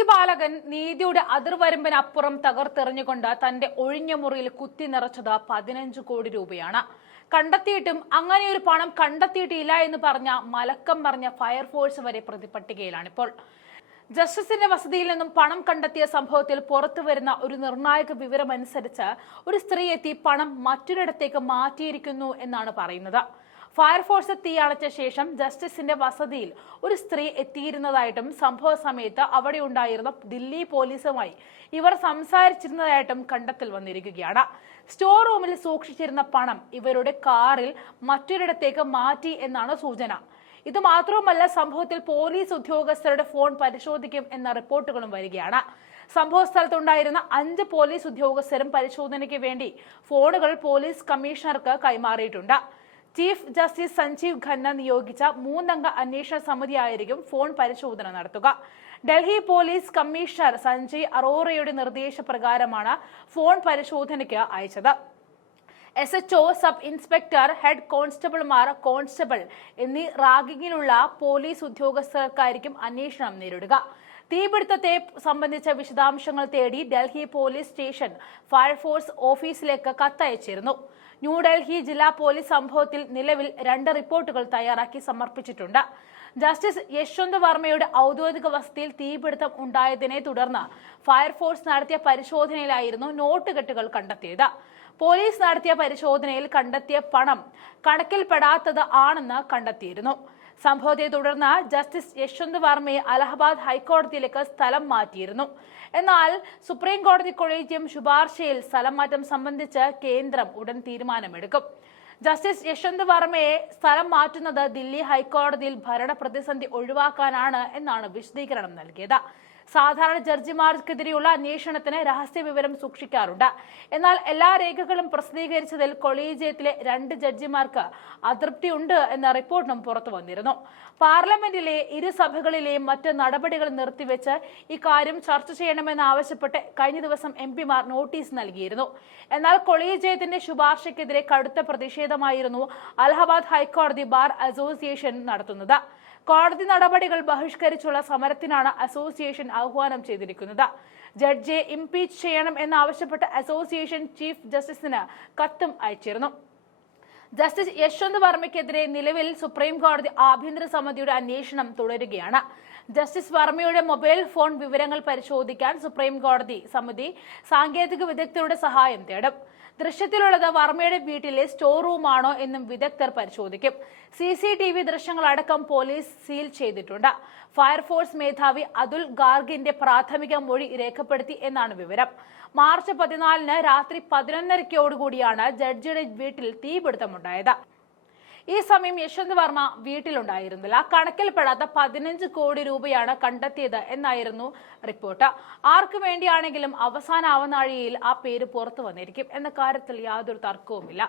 നീതി പാലകൻ നീതിയുടെ അതിർവരമ്പിനപ്പുറം തകർത്തെറിഞ്ഞുകൊണ്ട് തന്റെ ഒഴിഞ്ഞ മുറിയിൽ കുത്തി നിറച്ചത് 15 കോടി രൂപയാണ്. കണ്ടെത്തിയിട്ടും അങ്ങനെയൊരു പണം കണ്ടെത്തിയിട്ടില്ല എന്ന് പറഞ്ഞ മലക്കം പറഞ്ഞ ഫയർഫോഴ്സ് വരെ പ്രതിപട്ടികയിലാണിപ്പോൾ. ജസ്റ്റിസിന്റെ വസതിയിൽ നിന്നും പണം കണ്ടെത്തിയ സംഭവത്തിൽ പുറത്തുവരുന്ന ഒരു നിർണായക വിവരമനുസരിച്ച് ഒരു സ്ത്രീ എത്തി പണം മറ്റൊരിടത്തേക്ക് മാറ്റിയിരിക്കുന്നു എന്നാണ് പറയുന്നത്. ഫയർഫോഴ്സ് തീയണച്ച ശേഷം ജസ്റ്റിസിന്റെ വസതിയിൽ ഒരു സ്ത്രീ എത്തിയിരുന്നതായിട്ടും സംഭവ സമയത്ത് അവിടെ ഉണ്ടായിരുന്ന ദില്ലി പോലീസുമായി ഇവർ സംസാരിച്ചിരുന്നതായിട്ടും കണ്ടെത്തൽ വന്നിരിക്കുകയാണ്. സ്റ്റോർ റൂമിൽ സൂക്ഷിച്ചിരുന്ന പണം ഇവരുടെ കാറിൽ മറ്റൊരിടത്തേക്ക് മാറ്റി എന്നാണ് സൂചന. ഇത് മാത്രവുമല്ല, സംഭവത്തിൽ പോലീസ് ഉദ്യോഗസ്ഥരുടെ ഫോൺ പരിശോധിക്കും എന്ന റിപ്പോർട്ടുകളും വരികയാണ്. സംഭവ സ്ഥലത്തുണ്ടായിരുന്ന 5 പോലീസ് ഉദ്യോഗസ്ഥരും പരിശോധനയ്ക്ക് വേണ്ടി ഫോണുകൾ പോലീസ് കമ്മീഷണർക്ക് കൈമാറിയിട്ടുണ്ട്. ചീഫ് ജസ്റ്റിസ് സഞ്ജീവ് ഖന്ന നിയോഗിച്ച 3 അംഗ അന്വേഷണ സമിതിയായിരിക്കും ഫോൺ പരിശോധന നടത്തുക. ഡൽഹി പോലീസ് കമ്മീഷണർ സഞ്ജയ് അറോറയുടെ നിർദ്ദേശപ്രകാരമാണ് ഫോൺ പരിശോധനയ്ക്ക് അയച്ചത്. SHO, സബ് ഇൻസ്പെക്ടർ, ഹെഡ് കോൺസ്റ്റബിൾമാർ, കോൺസ്റ്റബിൾ എന്നീ റാങ്കിങ്ങിലുള്ള പോലീസ് ഉദ്യോഗസ്ഥർക്കായിരിക്കും അന്വേഷണം നേരിടുക. തീപിടുത്തത്തെ സംബന്ധിച്ച വിശദാംശങ്ങൾ തേടി ഡൽഹി പോലീസ് സ്റ്റേഷൻ ഫയർഫോഴ്സ് ഓഫീസിലേക്ക് കത്തയച്ചിരുന്നു. ന്യൂഡൽഹി ജില്ലാ പോലീസ് സംഭവത്തിൽ നിലവിൽ 2 റിപ്പോർട്ടുകൾ തയ്യാറാക്കി സമർപ്പിച്ചിട്ടുണ്ട്. ജസ്റ്റിസ് യശ്വന്ത് വർമ്മയുടെ ഔദ്യോഗിക വസതിയിൽ തീപിടുത്തം ഉണ്ടായതിനെ തുടർന്ന് ഫയർഫോഴ്സ് നടത്തിയ പരിശോധനയിലായിരുന്നു നോട്ടുകെട്ടുകൾ കണ്ടെത്തിയത്. പോലീസ് നടത്തിയ പരിശോധനയിൽ കണ്ടെത്തിയ പണം കണക്കിൽപ്പെടാത്തത് ആണെന്ന് കണ്ടെത്തിയിരുന്നു. സംഭവത്തെ തുടർന്ന് ജസ്റ്റിസ് യശ്വന്ത് വർമ്മയെ അലഹബാദ് ഹൈക്കോടതിയിലേക്ക് സ്ഥലം മാറ്റിയിരുന്നു. എന്നാൽ സുപ്രീം കോടതി കൊളീജിയം ശുപാർശയിൽ സ്ഥലം മാറ്റം സംബന്ധിച്ച് കേന്ദ്രം ഉടൻ തീരുമാനമെടുക്കും. ജസ്റ്റിസ് യശ്വന്ത് വർമ്മയെ സ്ഥലം മാറ്റുന്നത് ദില്ലി ഹൈക്കോടതിയിൽ ഭരണ പ്രതിസന്ധി ഒഴിവാക്കാനാണ് എന്നാണ് വിശദീകരണം നൽകിയത്. സാധാരണ ജഡ്ജിമാർക്കെതിരെയുള്ള അന്വേഷണത്തിന് രഹസ്യ വിവരം സൂക്ഷിക്കാറുണ്ട്. എന്നാൽ എല്ലാ രേഖകളും പ്രസിദ്ധീകരിച്ചതിൽ കൊളീജിയത്തിലെ 2 ജഡ്ജിമാർക്ക് അതൃപ്തിയുണ്ട് എന്ന റിപ്പോർട്ടും പുറത്തു വന്നിരുന്നു. പാർലമെന്റിലെ ഇരുസഭകളിലെയും മറ്റ് നടപടികൾ നിർത്തിവെച്ച് ഇക്കാര്യം ചർച്ച ചെയ്യണമെന്നാവശ്യപ്പെട്ട് കഴിഞ്ഞ ദിവസം MP-മാർ നോട്ടീസ് നൽകിയിരുന്നു. എന്നാൽ കൊളീജിയത്തിന്റെ ശുപാർശയ്ക്കെതിരെ കടുത്ത പ്രതിഷേധമായിരുന്നു അലഹബാദ് ഹൈക്കോടതി ബാർ അസോസിയേഷൻ നടത്തുന്നത്. കോടതി നടപടികൾ ബഹിഷ്കരിച്ചുള്ള സമരത്തിനാണ് അസോസിയേഷൻ ആഹ്വാനം ചെയ്തിരിക്കുന്നത്. ജഡ്ജിയെ ഇംപീച്ച് ചെയ്യണം എന്നാവശ്യപ്പെട്ട് അസോസിയേഷൻ ചീഫ് ജസ്റ്റിസിന് കത്തും അയച്ചിരുന്നു. ജസ്റ്റിസ് യശ്വന്ത് വർമ്മയ്ക്കെതിരെ നിലവിൽ സുപ്രീം കോടതി ആഭ്യന്തര സമിതിയുടെ അന്വേഷണം തുടരുകയാണ്. ജസ്റ്റിസ് വർമ്മയുടെ മൊബൈൽ ഫോൺ വിവരങ്ങൾ പരിശോധിക്കാൻ സുപ്രീം കോടതി സമിതി സാങ്കേതിക വിദഗ്ധരുടെ സഹായം തേടും. ദൃശ്യത്തിലുള്ളത് വർമ്മയുടെ വീട്ടിലെ സ്റ്റോർ റൂമാണോ എന്നും വിദഗ്ധർ പരിശോധിക്കും. CCTV ദൃശ്യങ്ങളടക്കം പോലീസ് സീൽ ചെയ്തിട്ടുണ്ട്. ഫയർഫോഴ്സ് മേധാവി അതുൽ ഗാർഗിന്റെ പ്രാഥമിക മൊഴി രേഖപ്പെടുത്തി എന്നാണ് വിവരം. മാർച്ച് 14-ന് രാത്രി 11:30-ഓടുകൂടിയാണ് ജഡ്ജിയുടെ വീട്ടിൽ തീപിടുത്തമുണ്ടായത്. ഈ സമയം യശ്വന്ത് വർമ്മ വീട്ടിലുണ്ടായിരുന്നില്ല. കണക്കിൽപ്പെടാത്ത 15 കോടി രൂപയാണ് കണ്ടെത്തിയത് എന്നായിരുന്നു റിപ്പോർട്ട്. ആർക്കു വേണ്ടിയാണെങ്കിലും അവസാന അവനാഴിയിൽ ആ പേര് പുറത്തു വന്നിരിക്കും എന്ന കാര്യത്തിൽ യാതൊരു തർക്കവുമില്ല.